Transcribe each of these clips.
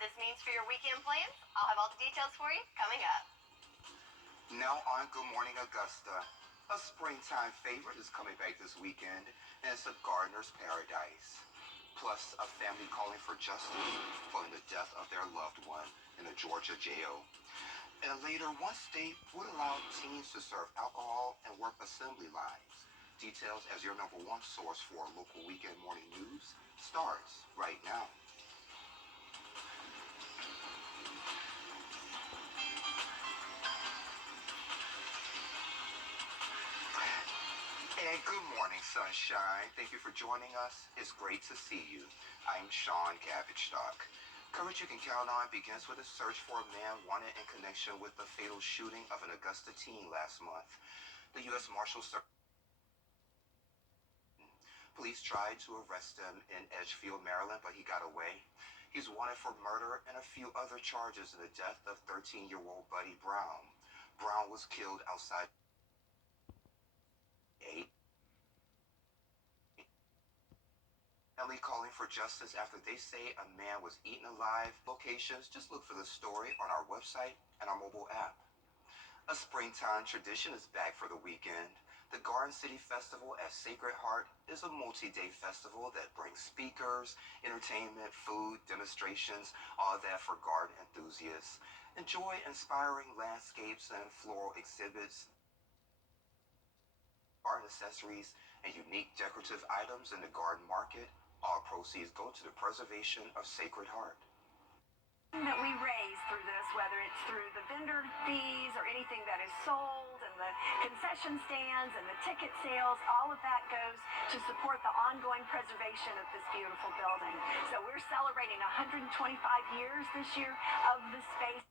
this means for your weekend plans, I'll have all the details for you coming up. Now on Good Morning Augusta, a springtime favorite is coming back this weekend, and it's a gardener's paradise. Plus, a family calling for justice following the death of their loved one in a Georgia jail. And later, one state would allow teens to serve alcohol and work assembly lines. Details as your number one source for local weekend morning news starts right now. And good morning, sunshine. Thank you for joining us. It's great to see you. I'm Sean Cabbage-Stock. Coverage you can count on begins with a search for a man wanted in connection with the fatal shooting of an Augusta teen last month. The U.S. Marshals Police tried to arrest him in Edgefield, Maryland, but he got away. He's wanted for murder and a few other charges in the death of 13-year-old Buddy Brown. Brown was killed outside 8. Family calling for justice after they say a man was eaten alive. Locations, just look for the story on our website and our mobile app. A springtime tradition is back for the weekend. The Garden City Festival at Sacred Heart is a multi-day festival that brings speakers, entertainment, food, demonstrations, all that for garden enthusiasts. Enjoy inspiring landscapes and floral exhibits, garden accessories, and unique decorative items in the garden market. All proceeds go to the preservation of Sacred Heart. That we raise through this, whether it's through the vendor fees or anything that is sold and the concession stands and the ticket sales, all of that goes to support the ongoing preservation of this beautiful building. So we're celebrating 125 years this year of the space.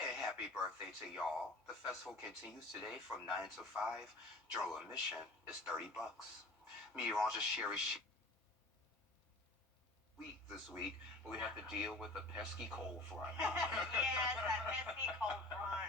And happy birthday to y'all. The festival continues today from 9 to 5. General admission is $30. Meteorologist Sherry this week, we have to deal with a pesky cold front. Yes, that pesky cold front.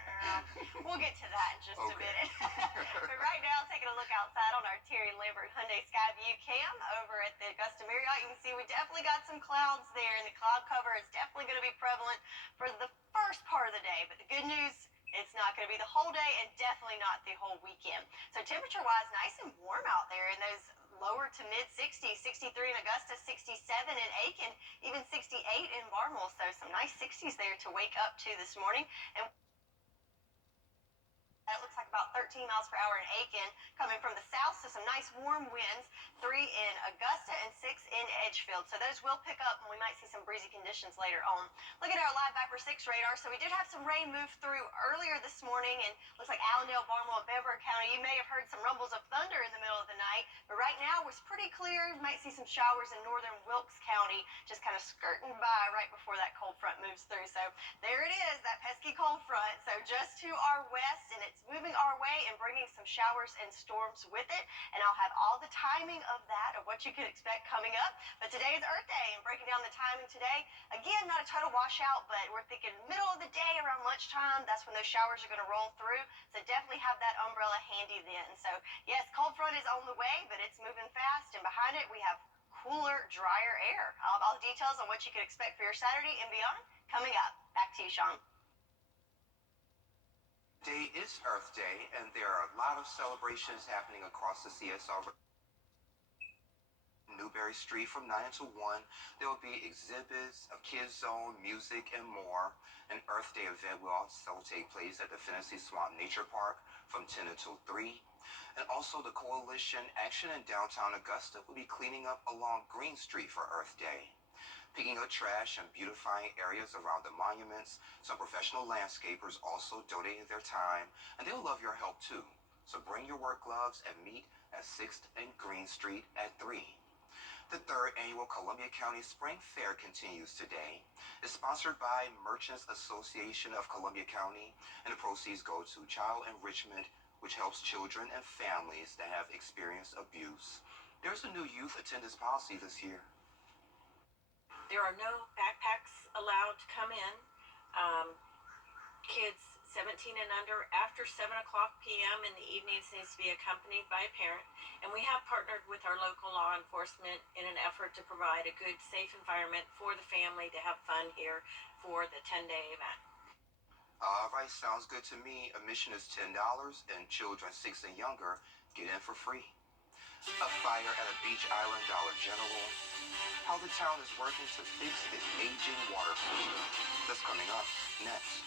We'll get to that in just a minute. But right now, taking a look outside on our Terry Lambert Hyundai Skyview cam over at the Augusta Marriott, you can see we definitely got some clouds there, and the cloud cover is definitely going to be prevalent for the first part of the day. But the good news, it's not going to be the whole day and definitely not the whole weekend. So temperature-wise, nice and warm out there in those lower to mid-60s, 63 in Augusta, 67 in Aiken, even 68 in Barmel. So some nice 60s there to wake up to this morning. And that looks like about 13 miles per hour in Aiken, coming from the south, so some nice warm winds, 3 in Augusta and 6 in Edgefield. So those will pick up, and we might see some breezy conditions later on. Look at our live Viper 6 radar. So we did have some rain move through earlier this morning, and looks like Allendale, Barmel, and Bamberg County. You may have heard some rumbles of thunder in the middle of the night, but right now it's pretty clear. You might see some showers in northern Wilkes County, just kind of skirting by right before that cold front moves through. So there it is, that pesky cold front. So just to our west, and it's moving our way and bringing some showers and storms with it. And I'll have all the timing of that, of what you can expect coming up. But today is Earth Day, and breaking down the timing today, again, not a total washout, but we're thinking middle of the day around lunchtime. That's when those showers are going to roll through. So definitely have that umbrella handy then. So yes, cold front is on the way, but it's moving fast. And behind it, we have cooler, drier air. I'll have all the details on what you can expect for your Saturday and beyond coming up. Back to you, Sean. Today is Earth Day, and there are a lot of celebrations happening across the CSR. Newberry Street from 9 to 1. There will be exhibits, a kids zone, music, and more. An Earth Day event will also take place at the Finney Swamp Nature Park from 10 until 3. And also the Coalition Action in downtown Augusta will be cleaning up along Green Street for Earth Day. Picking up trash and beautifying areas around the monuments. Some professional landscapers also donating their time, and they'll love your help too. So bring your work gloves and meet at 6th and Green Street at 3. The 3rd annual Columbia County Spring Fair continues today. It's sponsored by Merchants Association of Columbia County, and the proceeds go to child enrichment, which helps children and families that have experienced abuse. There's a new youth attendance policy this year. There are no backpacks allowed to come in. Kids 17 17 and under after 7 o'clock p.m. in the evenings needs to be accompanied by a parent. And we have partnered with our local law enforcement in an effort to provide a good, safe environment for the family to have fun here for the 10-day event. All right, sounds good to me. Admission is $10, and children 6 and younger get in for free. A fire at a beach island Dollar General. How the town is working to fix its aging water system. That's coming up next.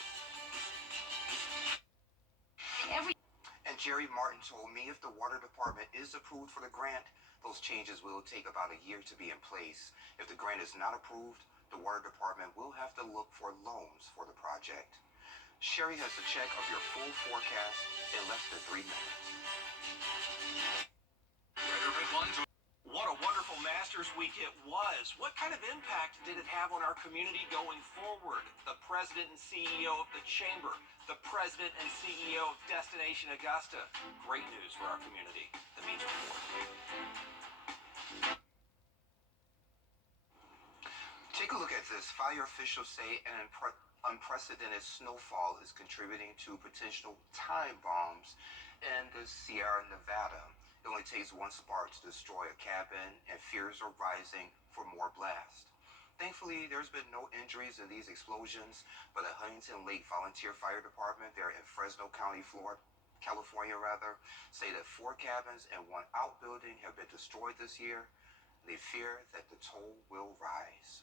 And Jerry Martin told me if the water department is approved for the grant, those changes will take about a year to be in place. If the grant is not approved, the water department will have to look for loans for the project. Sherry has a check of your full forecast in less than 3 minutes. What a wonderful Masters week it was. What kind of impact did it have on our community going forward? The president and CEO of the Chamber, the president and CEO of Destination Augusta. Great news for our community. The Means Report. Take a look at this. Fire officials say an unprecedented snowfall is contributing to potential time bombs in the Sierra Nevada. It only takes one spark to destroy a cabin, and fears are rising for more blasts. Thankfully, there's been no injuries in these explosions, but the Huntington Lake Volunteer Fire Department there in Fresno County, California, say that 4 cabins and 1 outbuilding have been destroyed this year. They fear that the toll will rise.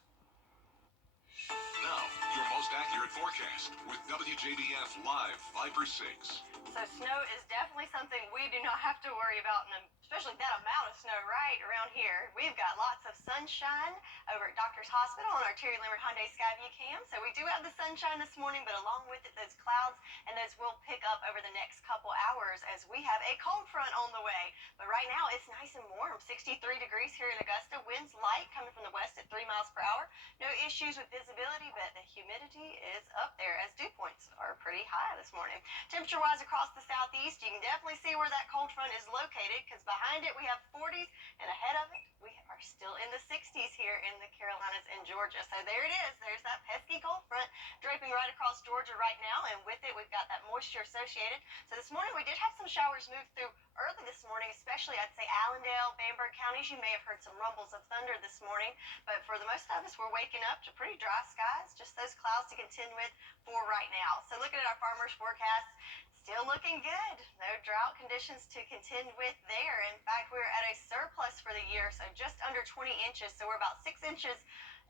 Now, your most accurate forecast with WJBF Live 5/6. So snow is definitely something we do not have to worry about, and especially that amount of snow right around here. We've got lots of sunshine over at Doctor's Hospital on our Terry Limerick Hyundai Skyview cam. So we do have the sunshine this morning, but along with it, those clouds, and those will pick up over the next couple hours as we have a cold front on the way. But right now, it's nice and warm, 63 degrees here in Augusta. Winds light coming from the west at 3 miles per hour. No issues with visibility, but the humidity is up there as dew points are pretty high this morning. Temperature-wise across the southeast, you can definitely see where that cold front is located, because behind it we have 40s, and ahead of it we are still in the 60s here in the Carolinas and Georgia. So there it is. There's that pesky cold front draping right across Georgia right now, and with it we've got that moisture associated. So this morning we did have some showers move through early this morning, especially I'd say Allendale, Bamberg counties. You may have heard some rumbles of thunder this morning, but for the most of us, we're waking up to pretty dry skies, just those clouds to contend with for right now. So looking at our farmers forecast, still looking good. No drought conditions to contend with there. In fact, we're at a surplus for the year, so just under 20 inches. So we're about 6 inches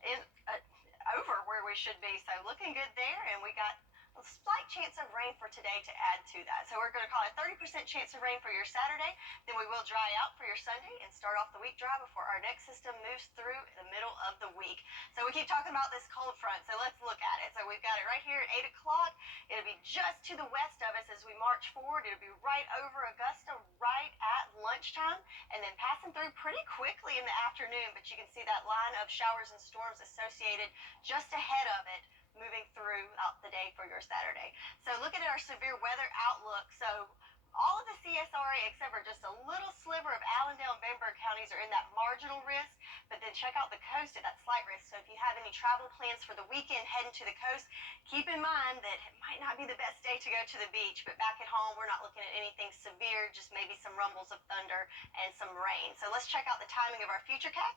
in over where we should be. So looking good there, and we got a slight chance of rain for today to add to that. So we're going to call it 30% chance of rain for your Saturday. Then we will dry out for your Sunday and start off the week dry before our next system moves through the middle of the week. So we keep talking about this cold front, so let's look at it. So we've got it right here at 8 o'clock. It'll be just to the west of us as we march forward. It'll be right over Augusta right at lunchtime, and then passing through pretty quickly in the afternoon. But you can see that line of showers and storms associated just ahead of it, moving throughout the day for your Saturday. So looking at our severe weather outlook, so all of the CSRA except for just a little sliver of Allendale and Bamberg counties are in that marginal risk, but then check out the coast at that slight risk. So if you have any travel plans for the weekend heading to the coast, keep in mind that it might not be the best day to go to the beach, but back at home, we're not looking at anything severe, just maybe some rumbles of thunder and some rain. So let's check out the timing of our futurecast.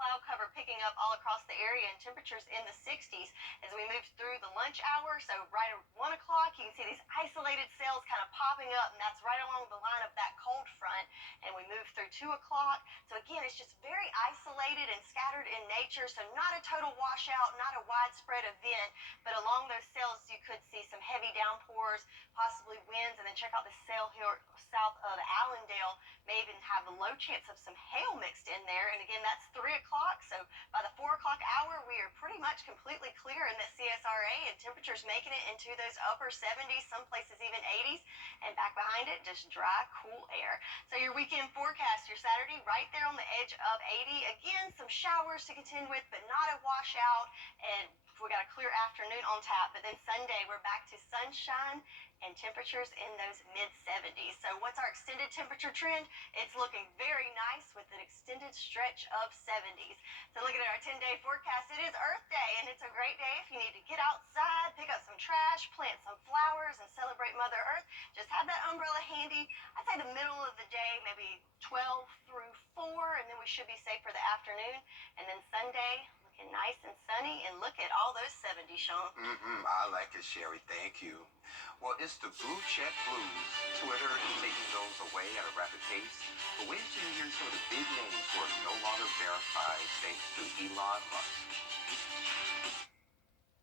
Cloud cover picking up all across the area, and temperatures in the 60s as we move through the lunch hour. So right at 1 o'clock, you can see these isolated cells kind of popping up, and that's right along the line of that cold front. And we move through 2 o'clock. So again, it's just very isolated and scattered in nature. So not a total washout, not a widespread event, but along those cells you could see some heavy downpours, possibly winds. And then check out the cell here south of Allendale, may even have a low chance of some hail mixed in there. And again, that's 3 o'clock. So by the 4 o'clock hour, we are pretty much completely clear in the CSRA, and temperatures making it into those upper 70s, some places even 80s. And back behind it, just dry, cool air. So your weekend forecast, your Saturday, right there on the edge of 80. Again, some showers to contend with, but not a washout. And we got a clear afternoon on tap. But then Sunday, we're back to sunshine and temperatures in those mid-70s. So what's our extended temperature trend? It's looking very nice with an extended stretch of 70s. So looking at our 10-day forecast, it is Earth Day, and and it's a great day if you need to get outside, pick up some trash, plant some flowers, and celebrate Mother Earth. Just have that umbrella handy. I'd say the middle of the day, maybe 12 through 4, and then we should be safe for the afternoon. And then Sunday, looking nice and sunny, and look at all those 70s, Sean. I like it, Sherry. Thank you. Well, it's the Blue Check Blues. Twitter is taking those away at a rapid pace. But wait until you hear some of the big names who are no longer verified thanks to Elon Musk.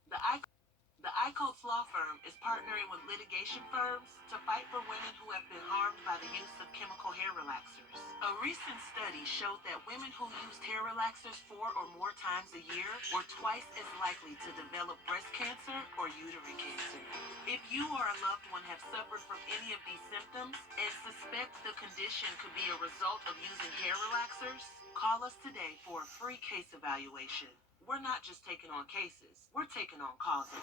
The ICOTS law firm is partnering with litigation firms to fight for women who have been harmed by the use of chemical hair relaxers. A recent study showed that women who used hair relaxers 4 or more times a year were twice as likely to develop breast cancer or uterine cancer. If you or a loved one have suffered from any of these symptoms and suspect the condition could be a result of using hair relaxers, call us today for a free case evaluation. We're not just taking on cases, we're taking on causes.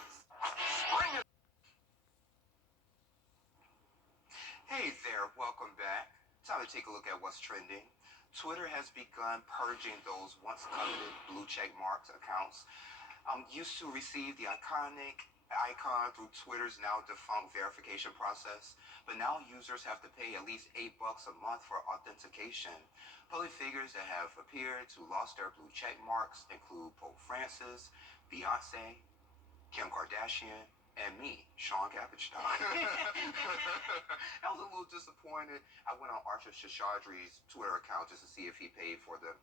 Hey there, welcome back. Time to take a look at what's trending. Twitter has begun purging those once coveted blue check marked accounts. Used to receive the iconic icon through Twitter's now defunct verification process, but now users have to pay at least $8 a month for authentication. Public figures that have appeared to lost their blue check marks include Pope Francis, Beyonce, Kim Kardashian, and me, Sean Cabbage. I was a little disappointed. I went on Archer Shashadri's Twitter account just to see if he paid for the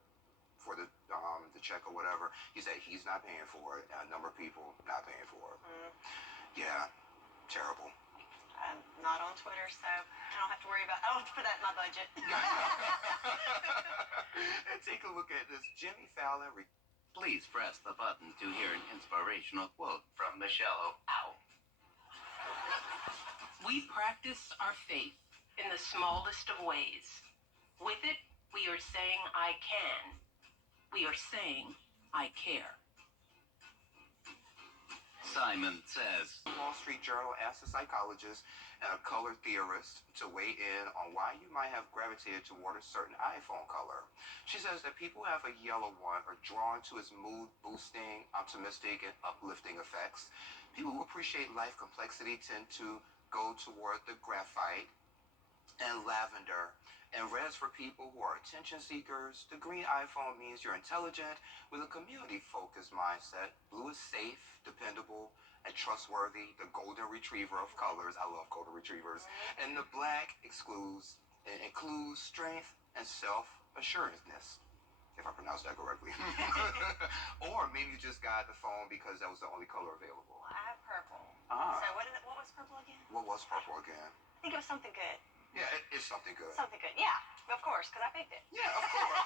check or whatever. He said he's not paying for it, and a number of people not paying for it. Yeah, terrible. I'm not on Twitter, so I don't have to worry about. I don't have to put that in my budget. And take a look at this. Jimmy Fallon. Please press the button to hear an inspirational quote from Michelle. Ow. We practice our faith in the smallest of ways. With it, we are saying, I can. We are saying, I care. Simon says. Wall Street Journal asked a psychologist and a color theorist to weigh in on why you might have gravitated toward a certain iPhone color. She says that people who have a yellow one are drawn to its mood-boosting, optimistic, and uplifting effects. People who appreciate life complexity tend to go toward the graphite and lavender. And red's for people who are attention seekers. The green iPhone means you're intelligent with a community-focused mindset. Blue is safe, dependable, and trustworthy. The golden retriever of colors. I love golden retrievers. And the black includes strength and self-assuredness, if I pronounced that correctly. Or maybe you just got the phone because that was the only color available. Well, I have purple. Ah. So what was purple again? What was purple again? I think it was something good. Yeah, it's something good. Something good. Yeah, of course, because I picked it. Yeah, of course.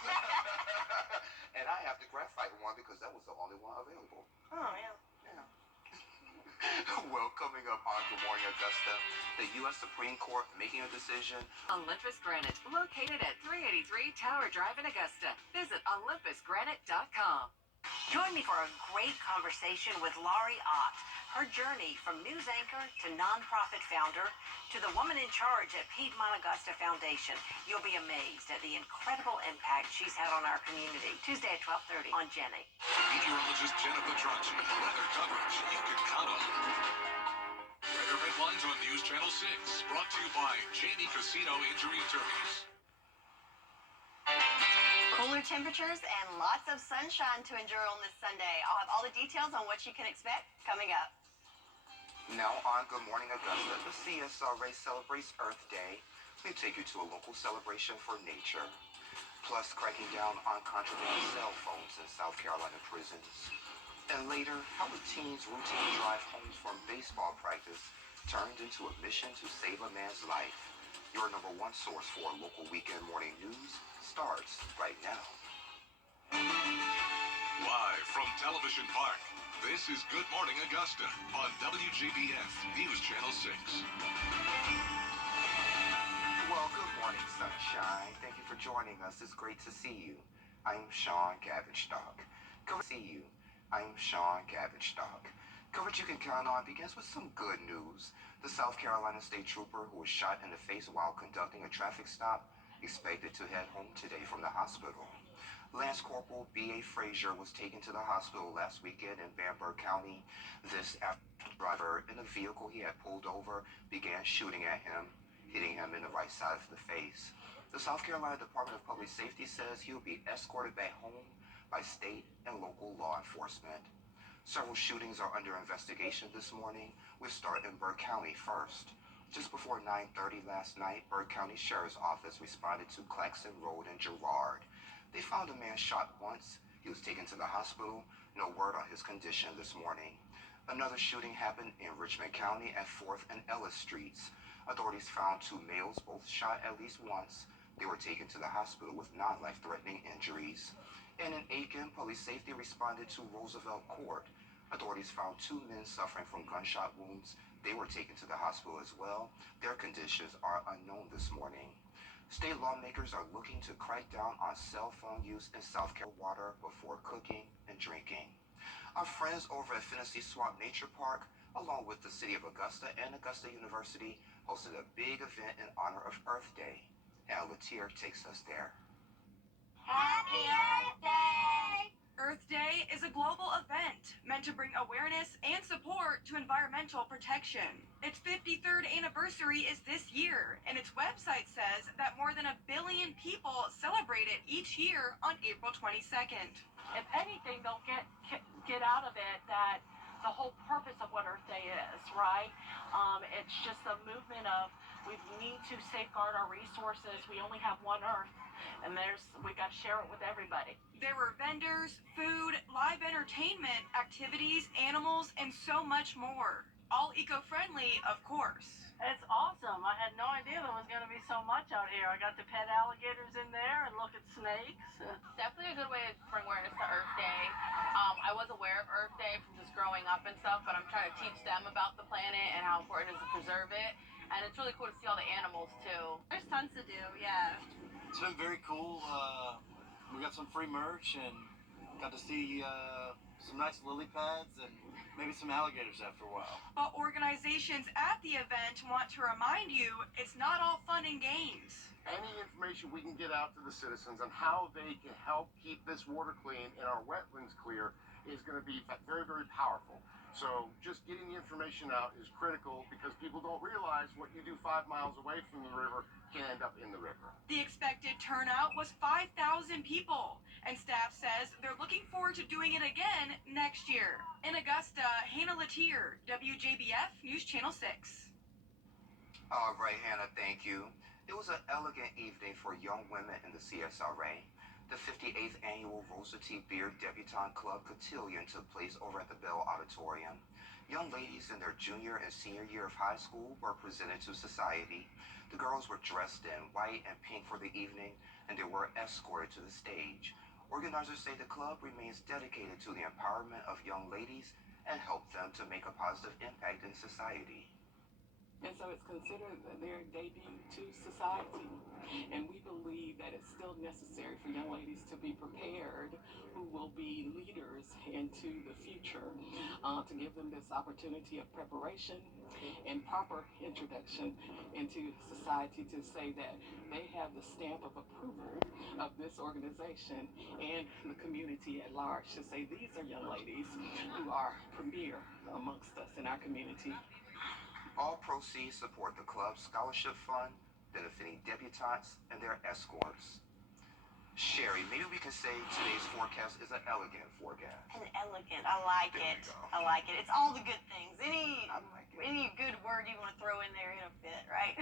And I have the graphite one because that was the only one available. Oh, yeah. Well, coming up on Good Morning Augusta, the U.S. Supreme Court making a decision. Olympus Granite, located at 383 Tower Drive in Augusta. Visit olympusgranite.com. Join me for a great conversation with Laurie Ott. Her journey from news anchor to nonprofit founder to the woman in charge at Piedmont Augusta Foundation. You'll be amazed at the incredible impact she's had on our community. Tuesday at 12:30 on Jenny. Meteorologist Jenna Petracci. Weather coverage you can count on. Weather headlines on News Channel 6. Brought to you by Jamie Casino Injury Attorneys. Cooler temperatures and lots of sunshine to enjoy on this Sunday. I'll have all the details on what you can expect coming up. Now on Good Morning Augusta, the CSRA celebrates Earth Day. We take you to a local celebration for nature. Plus, cracking down on contraband cell phones in South Carolina prisons. And later, how a teen's routine drive home from baseball practice turned into a mission to save a man's life. Your number one source for local weekend morning news starts right now. Live from Television Park, this is Good Morning Augusta on WJBF News Channel 6. Well, good morning, sunshine. Thank you for joining us. It's great to see you. I'm Sean Cabbage-Stock. Coverage you can count on begins with some good news. The South Carolina state trooper who was shot in the face while conducting a traffic stop expected to head home today from the hospital. Lance Corporal B.A. Frazier was taken to the hospital last weekend in Bamberg County. This after the driver in the vehicle he had pulled over began shooting at him, hitting him in the right side of the face. The South Carolina Department of Public Safety says he will be escorted back home by state and local law enforcement. Several shootings are under investigation this morning. We'll start in Burke County first. Just before 9:30 last night, Burke County Sheriff's Office responded to Claxon Road in Girard. They found a man shot once. He was taken to the hospital. No word on his condition this morning. Another shooting happened in Richmond County at 4th and Ellis Streets. Authorities found two males, both shot at least once. They were taken to the hospital with non-life-threatening injuries. And in Aiken, police safety responded to Roosevelt Court. Authorities found two men suffering from gunshot wounds. They were taken to the hospital as well. Their conditions are unknown this morning. State lawmakers are looking to crack down on cell phone use in South Carolina water before cooking and drinking. Our friends over at Finney Swamp Nature Park, along with the City of Augusta and Augusta University, hosted a big event in honor of Earth Day. And Latier takes us there. Happy Earth Day! Earth Day is a global event meant to bring awareness and support to environmental protection. Its 53rd anniversary is this year, and its website says that more than 1 billion people celebrate it each year on April 22nd. If anything, they'll get out of it that the whole purpose of what Earth Day is, right? It's just a movement of we need to safeguard our resources. We only have one Earth, and we got to share it with everybody. There were vendors, food, live entertainment, activities, animals, and so much more. All eco-friendly, of course. It's awesome. I had no idea there was going to be so much out here. I got to pet alligators in there and look at snakes. Definitely a good way to bring awareness to Earth Day. I was aware of Earth Day from just growing up and stuff, but I'm trying to teach them about the planet and how important it is to preserve it. And it's really cool to see all the animals, too. There's tons to do, yeah. It's been very cool. We got some free merch and got to see some nice lily pads and maybe some alligators after a while. But organizations at the event want to remind you it's not all fun and games. Any information we can get out to the citizens on how they can help keep this water clean and our wetlands clear is going to be very, very powerful. So just getting the information out is critical because people don't realize what you do 5 miles away from the river can end up in the river. The expected turnout was 5,000 people, and staff says they're looking forward to doing it again next year. In Augusta, Hannah Latier, WJBF News Channel 6. All right, Hannah, thank you. It was an elegant evening for young women in the CSRA. The 58th annual Rosa T. Beard Debutante Club Cotillion took place over at the Bell Auditorium. Young ladies in their junior and senior year of high school were presented to society. The girls were dressed in white and pink for the evening, and they were escorted to the stage. Organizers say the club remains dedicated to the empowerment of young ladies and help them to make a positive impact in society. And so it's considered their debut to society. And we believe that it's still necessary for young ladies to be prepared who will be leaders into the future, to give them this opportunity of preparation and proper introduction into society to say that they have the stamp of approval of this organization and the community at large to say these are young ladies who are premier amongst us in our community. All proceeds support the club's scholarship fund, benefiting debutantes and their escorts. Sherry, maybe we can say today's forecast is an elegant forecast. An elegant, I like it. I like it. It's all the good things. Any good word you want to throw in there, it'll fit, right?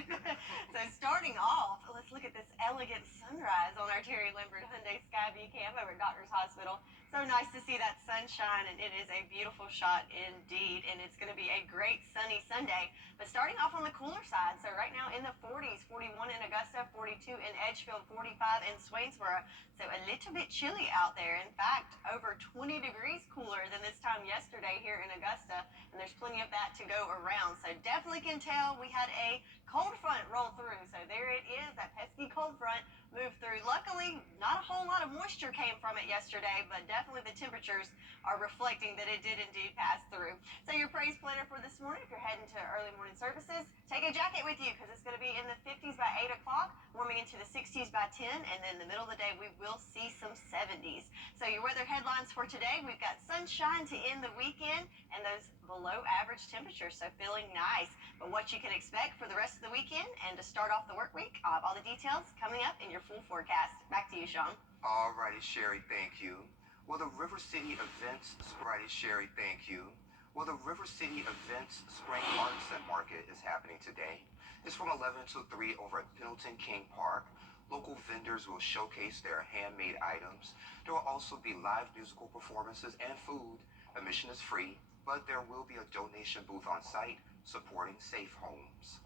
So starting off, let's look at this elegant sunrise on our Terry Lambert Hyundai Skyview Cam over at Doctors Hospital. So nice to see that sunshine, and it is a beautiful shot indeed, and it's going to be a great sunny Sunday. But starting off on the cooler side, so right now in the 40s, 41 in Augusta, 42 in Edgefield, 45 in Swainsboro. So a little bit chilly out there. In fact, over 20 degrees cooler than this time yesterday here in Augusta, and there's plenty of that to go around. So definitely can tell we had a cold front roll through. So there it is, that pesky cold front moved through. Luckily, not a whole lot of moisture came from it yesterday, but definitely the temperatures are reflecting that it did indeed pass through. So your praise planner for this morning, if you're heading to early morning services, take a jacket with you because it's going to be in the 50s by 8 o'clock, warming into the 60s by 10, and then in the middle of the day, we will see some 70s. So your weather headlines for today, we've got sunshine to end the weekend and those below average temperatures, so feeling nice. But what you can expect for the rest of the weekend and to start off the work week, I'll have all the details coming up in your full forecast. Back to you, Sean. All righty, Sherry, thank you. Well, the River City Events, righty, Sherry, thank you. Well, the River City Events Spring Arts and Market is happening today. It's from 11 to 3 over at Pendleton King Park. Local vendors will showcase their handmade items. There will also be live musical performances and food. Admission is free, but there will be a donation booth on site supporting safe homes.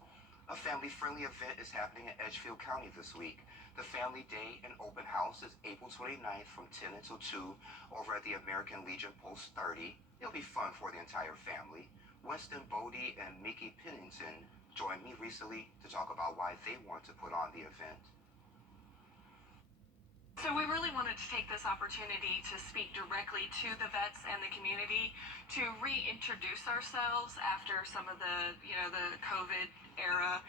A family-friendly event is happening in Edgefield County this week. The Family Day and Open House is April 29th from 10 until 2 over at the American Legion Post 30. It'll be fun for the entire family. Winston Bodie and Mickey Pennington joined me recently to talk about why they want to put on the event. So we really wanted to take this opportunity to speak directly to the vets and the community, to reintroduce ourselves after some of the COVID era,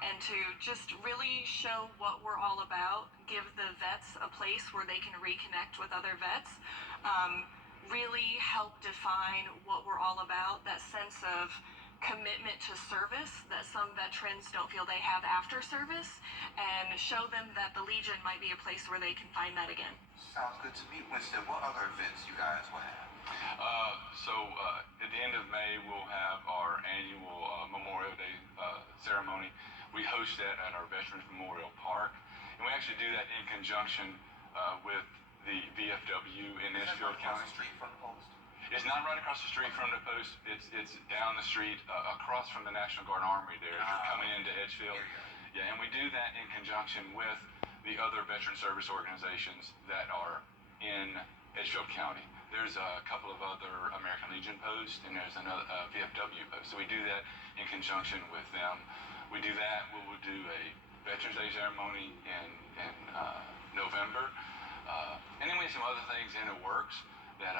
and to just really show what we're all about, give the vets a place where they can reconnect with other vets, really help define what we're all about, that sense of commitment to service that some veterans don't feel they have after service, and show them that the Legion might be a place where they can find that again. Sounds good to me, Winston. What other events you guys will have? At the end of May, we'll have our annual Memorial Day ceremony. We host that at our Veterans Memorial Park, and we actually do that in conjunction with the VFW in Edgefield County. Street from the post? It's not right across the street from the post. It's down the street, across from the National Guard Armory there as you're coming into Edgefield. Yeah, and we do that in conjunction with the other veteran service organizations that are in Edgefield County. There's a couple of other American Legion posts, and there's another VFW post. So we do that in conjunction with them. We do that. We'll do a Veterans Day ceremony in November. And then we have some other things in the works that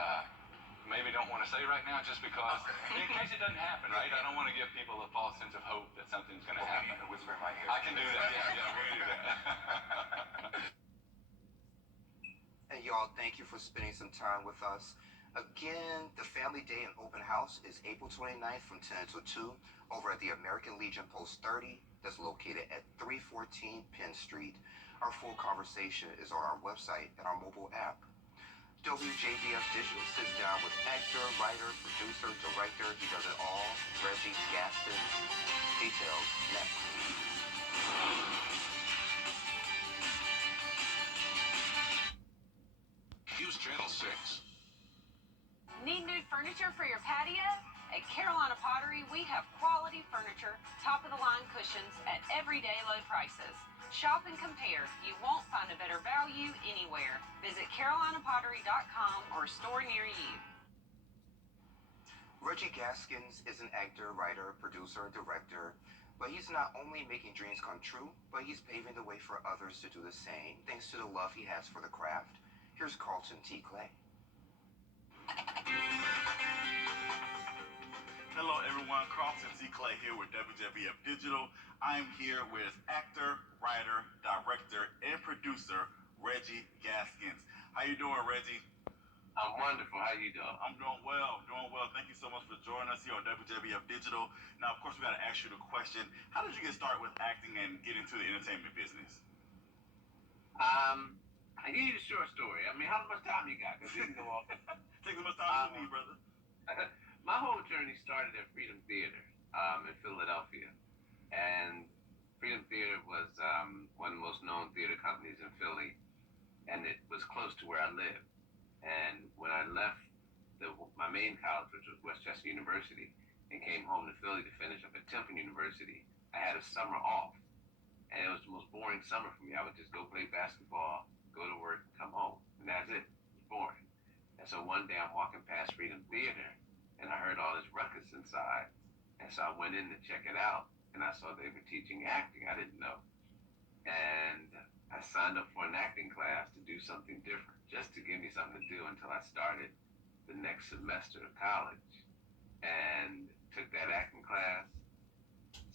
maybe don't want to say right now, just because in case it doesn't happen, right? I don't want to give people a false sense of hope that something's going to happen. You can whisper in my ear. I can do that. Yeah, we'll do that. And y'all, thank you for spending some time with us. Again, the Family Day and Open House is April 29th from 10 until 2 over at the American Legion Post 30 that's located at 314 Penn Street. Our full conversation is on our website and our mobile app. Wjbf Digital sits down with actor, writer, producer, director, he does it all, Reggie Gaskins. Details next. News Channel 6. Need new furniture for your patio? At Carolina Pottery, we have quality furniture, top-of-the-line cushions at everyday low prices. Shop and compare. You won't find a better value anywhere. Visit carolinapottery.com or a store near you. Reggie Gaskins is an actor, writer, producer, and director, but he's not only making dreams come true, but he's paving the way for others to do the same, thanks to the love he has for the craft. Here's Carlton T. Clay. Hello everyone, Carlton T. Clay here with WJBF Digital. I'm here with actor, writer, director, and producer Reggie Gaskins. How you doing, Reggie? I'm wonderful. How you doing? I'm doing well, Thank you so much for joining us here on WJBF Digital. Now, of course, we got to ask you the question, how did you get started with acting and get into the entertainment business? I give you the short story. I mean, how much time you got? Because we can go off. Take as much time as you need, brother. My whole journey started at Freedom Theater in Philadelphia. And Freedom Theater was one of the most known theater companies in Philly. And it was close to where I lived. And when I left my main college, which was Westchester University, and came home to Philly to finish up at Temple University, I had a summer off. And it was the most boring summer for me. I would just go play basketball, go to work, come home. And that's it. It was boring. And so one day I'm walking past Freedom Theater, and I heard all this ruckus inside. And so I went in to check it out. and I saw they were teaching acting. I didn't know. And I signed up for an acting class to do something different, just to give me something to do until I started the next semester of college. And took that acting class.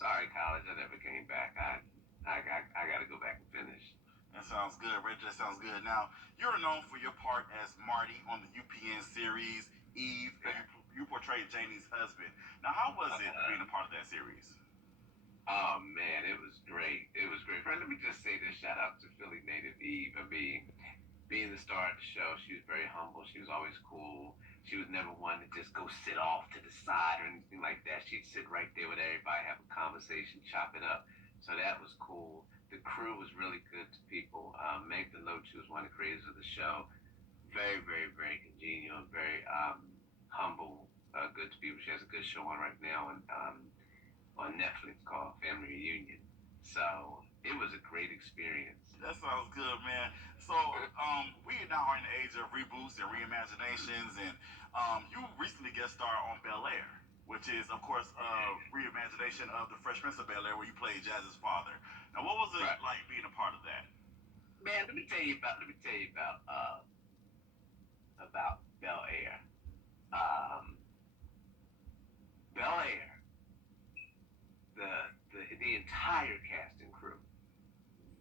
Sorry, college, I never came back. I got to go back and finish. That sounds good, Reggie. That sounds good. Now, you're known for your part as Marty on the UPN series Eve, and you portrayed Janie's husband. Now, how was it being a part of that series? Oh man, it was great. It was great. Friend, let me just say this. Shout out to Philly native Eve. I mean, being the star of the show, she was very humble. She was always cool. She was never one to just go sit off to the side or anything like that. She'd sit right there with everybody, have a conversation, chop it up. So that was cool. The crew was really good to people. Meg Deloach, who was one of the creators of the show, very, very, very congenial, very humble, good to people. She has a good show on right now on Netflix called Family Reunion. So it was a great experience. That sounds good, man. So, we now are in the age of reboots and reimaginations, and you recently guest starred on Bel Air, which is, of course, a reimagination of The Fresh Prince of Bel Air, where you played Jazz's father. Now, what was it like being a part of that? Man, let me tell you about Bel Air. Bel Air, the entire cast and crew,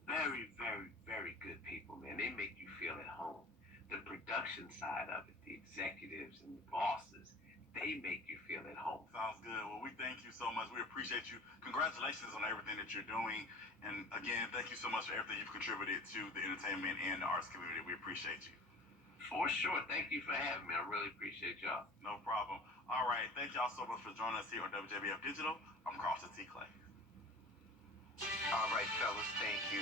very, very, very good people, man. They make you feel at home. The production side of it, the executives and the bosses, they make you feel at home. Sounds good. Well, we thank you so much. We appreciate you. Congratulations on everything that you're doing. And again, thank you so much for everything you've contributed to the entertainment and the arts community. We appreciate you. For sure. Thank you for having me. I really appreciate y'all. No problem. All right. Thank y'all so much for joining us here on WJBF Digital. I'm Carlton T. Clay. All right, fellas, thank you.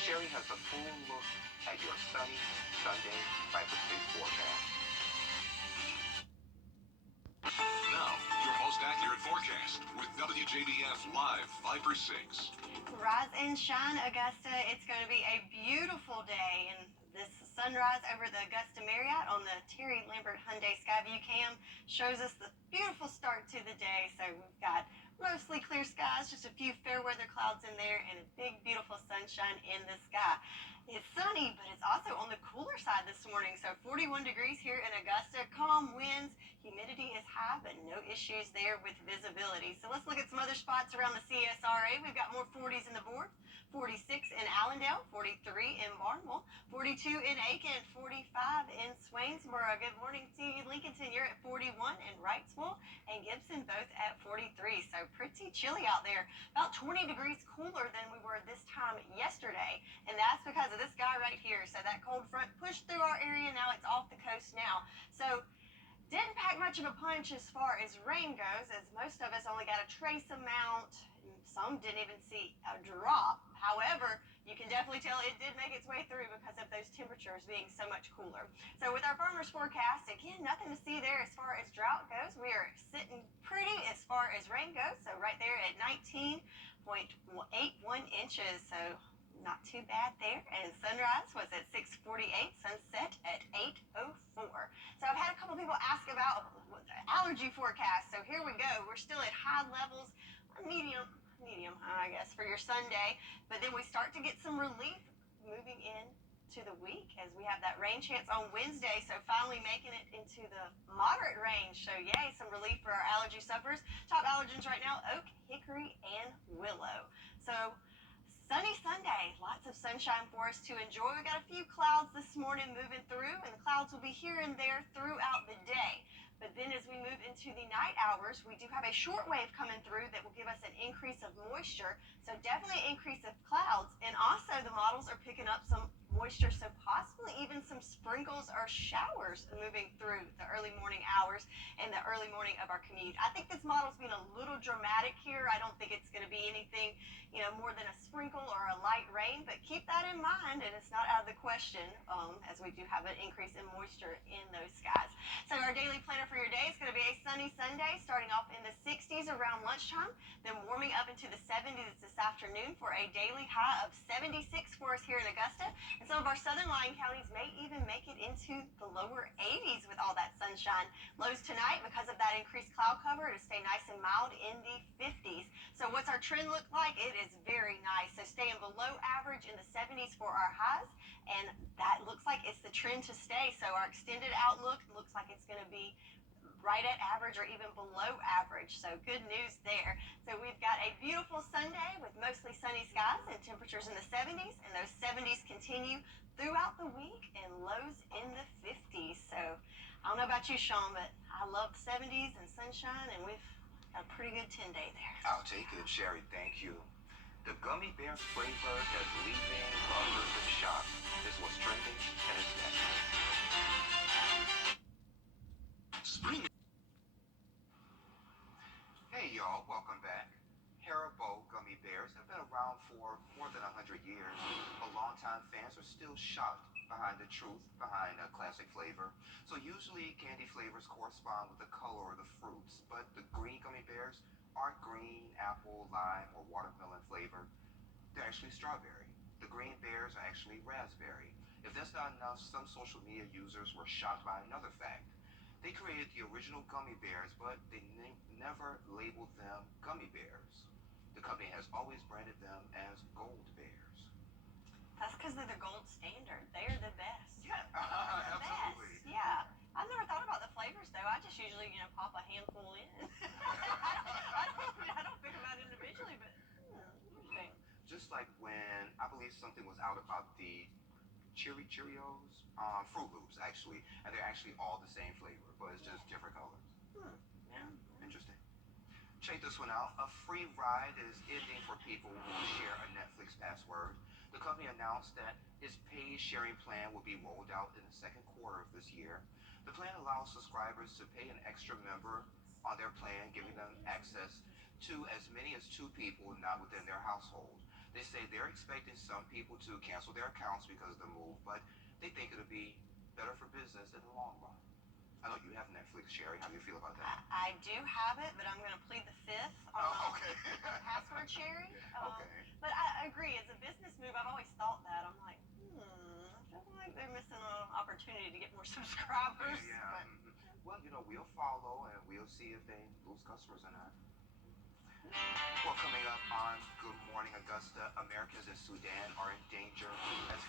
Sherry has a full look at your sunny Sunday cyberspace forecast. Now, your most accurate forecast with WJBF Live Viper 6. Rise and shine, Augusta. It's going to be a beautiful day, and this sunrise over the Augusta Marriott on the Terry Lambert Hyundai Skyview Cam shows us the beautiful start to the day. So we've got mostly clear skies, just a few fair weather clouds in there, and a big, beautiful sunshine in the sky. It's sunny, but it's also on the cooler side this morning. So 41 degrees here in Augusta, calm winds, humidity is high, but no issues there with visibility. So let's look at some other spots around the CSRA. We've got more 40s in the board. 46 in Allendale, 43 in Barnwell, 42 in Aiken, 45 in Swainsboro. Good morning to you, Lincolnton. You're at 41, and Wrightsville and Gibson both at 43. So pretty chilly out there. About 20 degrees cooler than we were this time yesterday, and that's because of this guy right here. So that cold front pushed through our area. Now it's off the coast now. So didn't pack much of a punch as far as rain goes, as most of us only got a trace amount. Some didn't even see a drop. However, you can definitely tell it did make its way through because of those temperatures being so much cooler. So with our farmer's forecast, again, nothing to see there as far as drought goes. We are sitting pretty as far as rain goes. So right there at 19.81 inches. So not too bad there. And sunrise was at 6:48, sunset at 8:04. So I've had a couple people ask about the allergy forecast. So here we go. We're still at high levels, medium high, I guess, for your Sunday. But then we start to get some relief moving into the week as we have that rain chance on Wednesday. So finally making it into the moderate range. So yay, some relief for our allergy sufferers. Top allergens right now, oak, hickory, and willow. So sunny Sunday, lots of sunshine for us to enjoy. We got a few clouds this morning moving through, and the clouds will be here and there throughout the day. But then as we move into the night hours, we do have a short wave coming through that will give us an increase of moisture. So definitely an increase of clouds. And also the models are picking up some moisture, so possibly even some sprinkles or showers moving through the early morning hours and the early morning of our commute. I think this model's being a little dramatic here. I don't think it's going to be anything, more than a sprinkle or a light rain, but keep that in mind, and it's not out of the question as we do have an increase in moisture in those skies. So our daily planner for your day is going to be a sunny sunny Sunday, starting off in the 60s around lunchtime, then warming up into the 70s this afternoon for a daily high of 76 for us here in Augusta. And some of our southern lying counties may even make it into the lower 80s with all that sunshine. Lows tonight, because of that increased cloud cover, to stay nice and mild in the 50s. So what's our trend look like? It is very nice. So staying below average in the 70s for our highs, and that looks like it's the trend to stay. So our extended outlook looks like it's going to be right at average or even below average. So good news there. So we've got a beautiful Sunday with mostly sunny skies and temperatures in the 70s, and those 70s continue throughout the week and lows in the 50s. So I don't know about you, Sean, but I love the 70s and sunshine, and we've got a pretty good 10-day there. I'll take it, Sherry. Thank you. The gummy bear flavor that's leaving others in shock is what's trending, and it's next. Spring. Hey y'all, welcome back. Haribo gummy bears have been around for more than 100 years, but longtime fans are still shocked behind the truth behind a classic flavor. So usually candy flavors correspond with the color of the fruits, but the green gummy bears aren't green, apple, lime, or watermelon flavored. They're actually strawberry. The green bears are actually raspberry. If that's not enough, some social media users were shocked by another fact. They created the original gummy bears, but they never labeled them gummy bears. The company has always branded them as gold bears. That's because they're the gold standard. They're the best. Yeah, The absolutely. best. Yeah. I've never thought about the flavors though. I just usually, pop a handful in. I don't think about it individually, but interesting. Just like when I believe something was out about the Cheerios, Fruit Loops actually, and they're actually all the same flavor, but it's just different colors. Yeah. Interesting. Check this one out. A free ride is ending for people who share a Netflix password. The company announced that its paid sharing plan will be rolled out in the second quarter of this year. The plan allows subscribers to pay an extra member on their plan, giving them access to as many as 2 people not within their household. They say they're expecting some people to cancel their accounts because of the move, but they think it'll be better for business in the long run. I know you have Netflix, Sherry. How do you feel about that? I do have it, but I'm going to plead the fifth on Okay. password sharing. Okay. But I agree. As a business move, I've always thought that. I'm like, I feel like they're missing an opportunity to get more subscribers. Yeah. Well, we'll follow and we'll see if they lose customers or not. Well, coming up on Good Morning Augusta, Americans in Sudan are in danger as